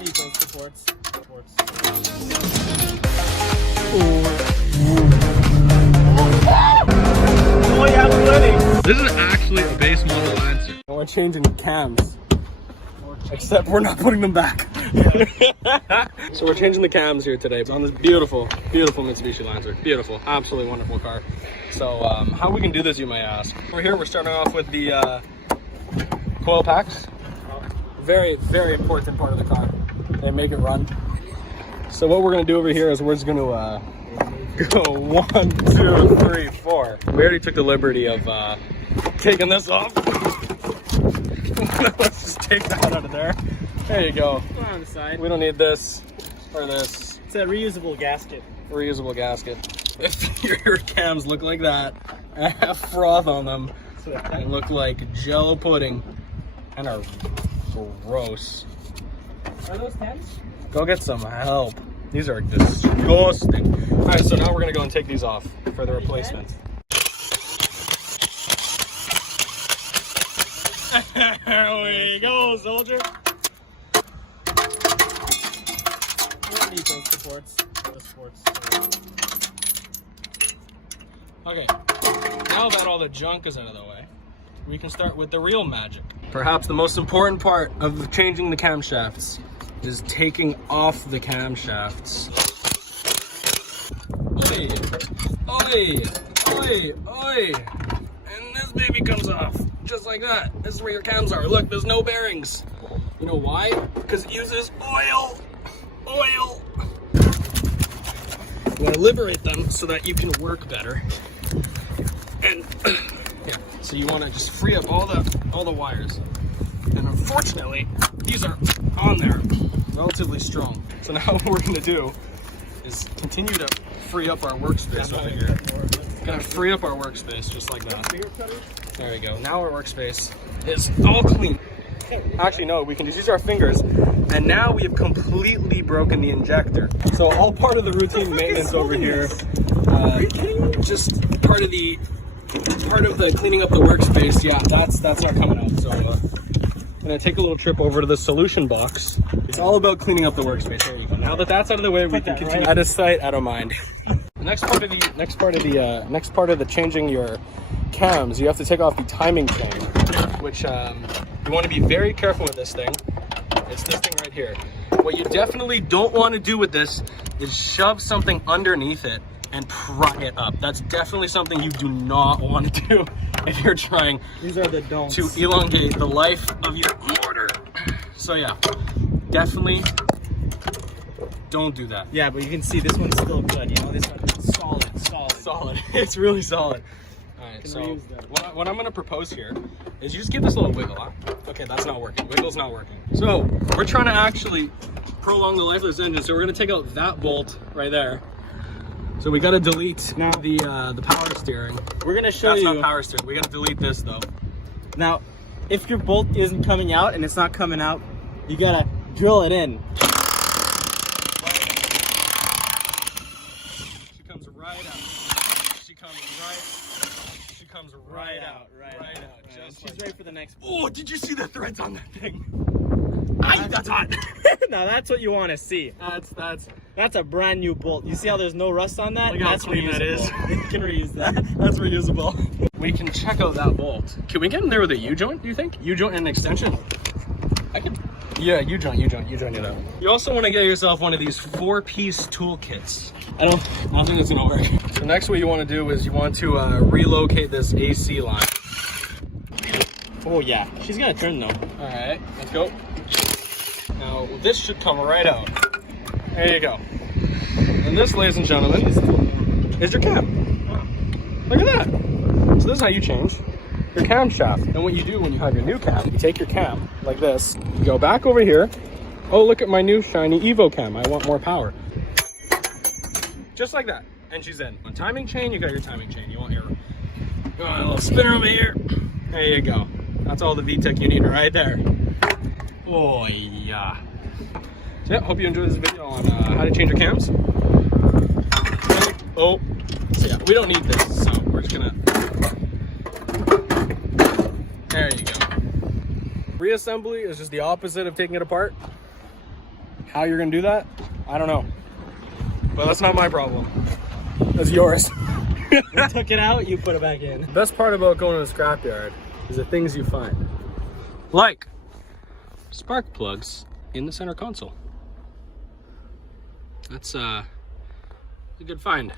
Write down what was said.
need those supports. Oh yeah, I'm winning. This is actually a base model Lancer. We're changing cams. Except we're not putting them back. So we're changing the cams here today on this beautiful, beautiful Mitsubishi Lancer. Beautiful, absolutely wonderful car. So how we can do this, you might ask. We're here, we're starting off with the coil packs. Very, very important part of the car. They make it run. So what we're gonna do over here is we're just gonna go 1, 2, 3, 4. We already took the liberty of taking this off. Let's just take that out of there. There you go. Go on the side. We don't need this or this. It's a reusable gasket. Reusable gasket. If your cams look like that and have froth on them and look like Jello pudding and are gross, Are those 10s? go get some help. These are disgusting. All right, so now we're gonna go and take these off for the replacement. There we go, soldier. We don't need those supports. Okay, now that all the junk is out of the way, we can start with the real magic. Perhaps the most important part of changing the camshafts is taking off the camshafts. Oi, oi, oi, oi. And this baby comes off, just like that. This is where your cams are. Look, there's no bearings. You know why? Because it uses oil. Oil. You want to liberate them so that you can work better. And yeah, so you want to just free up all the wires. And unfortunately, these are on there, relatively strong. So now what we're gonna do is continue to free up our workspace over here. Gonna free up our workspace just like that. There we go. Now our workspace is all clean. Actually, no, we can just use our fingers. And now we have completely broken the injector. So all part of the routine maintenance over here. Just part of the cleaning up the workspace. Yeah, that's not coming out. So I'm gonna take a little trip over to the solution box. It's all about cleaning up the workspace. There you go. Now that that's out of the way, we can continue. Out of sight, out of mind. The next part of the changing your cams, you have to take off the timing chain, which you want to be very careful with this thing. It's this thing right here. What you definitely don't want to do with this is shove something underneath it and pry it up. That's definitely something you do not want to do if you're trying These are the don'ts. to elongate the life of your motor. So yeah, definitely don't do that. Yeah, but you can see this one's still good, you know? This one's solid. It's really solid. All right, Can so reuse that. what I'm gonna propose here is you just give this a little wiggle, huh? Okay, that's not working. Wiggle's not working. So we're trying to actually prolong the life of this engine. So we're gonna take out that bolt right there. So we gotta delete Now- the power steering. We're gonna show That's you. not power steering. We gotta delete this though. Now, if your bolt isn't coming out and it's not coming out, you gotta drill it in. She comes right out. She comes right out. Just She's like ready for the next bolt. Oh, did you see the threads on that thing? That's hot. Now that's what you want to see. That's a brand new bolt. You see how there's no rust on that? Look how That's clean that is. reusable. You can reuse that. That's reusable. We can check out that bolt. Can we get in there with a U-joint, do you think? U-joint and an extension? I could. Yeah, U-joint it out. You also want to get yourself one of these 4-piece toolkits. I don't think it's gonna work. So next what you want to do is you want to relocate this AC line. Oh yeah, she's gonna turn though. All right, let's go. Now this should come right out. There you go. And this, ladies and gentlemen, is your cam. Look at that. So this is how you change your camshaft. And what you do when you have your new cam, you take your cam like this, you go back over here. Oh, look at my new shiny Evo cam. I want more power. Just like that. And she's in. On timing chain, you got your timing chain. You want your a little spinner over here. There you go. That's all the VTEC you need right there. Oh yeah. So yeah, hope you enjoyed this video on how to change your cams. Oh, so yeah, we don't need this, so we're just gonna. There you go. Reassembly is just the opposite of taking it apart. How you're gonna do that, I don't know. But that's not my problem. That's yours. We took it out, you put it back in. The best part about going to the scrapyard is the things you find. Like spark plugs in the center console. That's a good find.